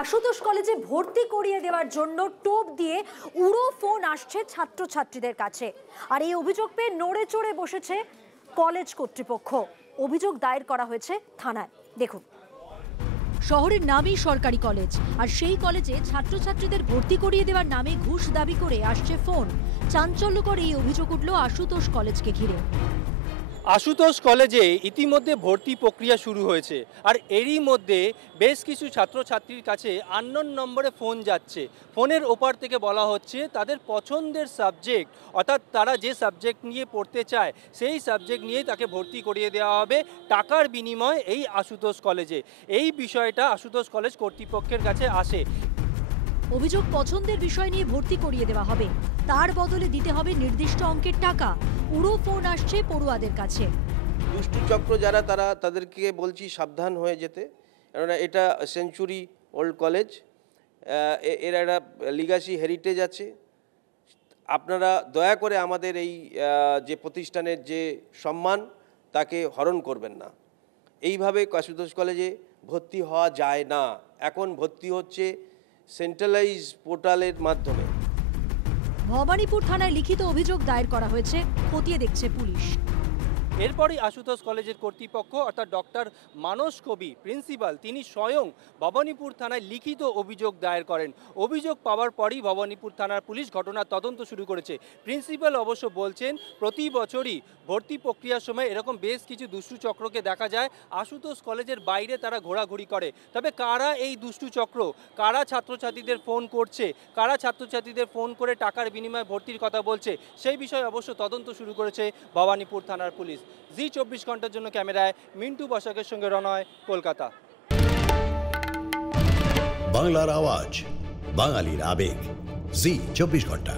আশুতোষ কলেজে ভর্তি করিয়ে দেওয়ার জন্য টোপ দিয়ে উড়ো ফোন আসছে ছাত্রছাত্রীদের কাছে। আর এই অভিযোগ পেয়ে নড়ে চড়ে বসেছে কলেজ কর্তৃপক্ষ। অভিযোগ দায়ের করা হয়েছে থানায়। দেখুন, শহরের নামই সরকারি কলেজ, আর সেই কলেজে ছাত্রছাত্রীদের ভর্তি করিয়ে দেওয়ার নামে ঘুষ দাবি করে আসছে ফোন। চাঞ্চল্যকর এই অভিযোগ উঠল আশুতোষ কলেজকে ঘিরে। আশুতোষ কলেজে ইতিমধ্যে ভর্তি প্রক্রিয়া শুরু হয়েছে, আর এরই মধ্যে বেশ কিছু ছাত্রছাত্রীর কাছে আননোন নম্বরে ফোন যাচ্ছে। ফোনের ওপার থেকে বলা হচ্ছে তাদের পছন্দের সাবজেক্ট, অর্থাৎ তারা যে সাবজেক্ট নিয়ে পড়তে চায় সেই সাবজেক্ট নিয়েই তাকে ভর্তি করিয়ে দেওয়া হবে টাকার বিনিময়ে এই আশুতোষ কলেজে। এই বিষয়টা আশুতোষ কলেজ কর্তৃপক্ষের কাছে আসে। অভিযোগ, পছন্দের বিষয় নিয়ে ভর্তি করিয়ে দেওয়া হবে, তার বদলে দিতে হবে নির্দিষ্ট অঙ্কের টাকা। উড়ো ফোন আসছে পড়ুয়াদের কাছে। দুষ্টু চক্র যারা, তাদেরকে বলছি সাবধান হয়ে যেতে, কেননা এটা সেঞ্চুরি ওল্ড কলেজ, এর একটা লিগাসি হেরিটেজ আছে। আপনারা দয়া করে আমাদের এই যে প্রতিষ্ঠানের যে সম্মান তাকে হরণ করবেন না। এইভাবে আশুতোষ কলেজে ভর্তি হওয়া যায় না। এখন ভর্তি হচ্ছে সেন্ট্রালাইজ পোর্টালের মাধ্যমে। ভবানীপুর থানায় লিখিত অভিযোগ দায়ের করা হয়েছে, খতিয়ে দেখছে পুলিশ। এরপরই আশুতোষ কলেজের কর্তৃপক্ষ অর্থাৎ ডক্টর মানস কবি প্রিন্সিপাল, তিনি স্বয়ং ভবানীপুর থানায় লিখিত অভিযোগ দায়ের করেন। অভিযোগ পাওয়ার পরই ভবানীপুর থানার পুলিশ ঘটনার তদন্ত শুরু করেছে। প্রিন্সিপাল অবশ্য বলছেন প্রতি বছরই ভর্তি প্রক্রিয়ার সময় এরকম বেশ কিছু দুষ্টু চক্রকে দেখা যায় আশুতোষ কলেজের বাইরে তারা ঘোরাঘুরি করে। তবে কারা এই দুষ্টু চক্র, কারা ছাত্রছাত্রীদের ফোন করছে, কারা ছাত্রছাত্রীদের ফোন করে টাকার বিনিময়ে ভর্তির কথা বলছে, সেই বিষয়ে অবশ্য তদন্ত শুরু করেছে ভবানীপুর থানার পুলিশ। জি24 ঘন্টার জন্য ক্যামেরায় মিন্টু বসাকের সঙ্গে রনয়, কলকাতা। বাংলার আওয়াজ, বাঙালির আবেগ, জি24 ঘন্টা।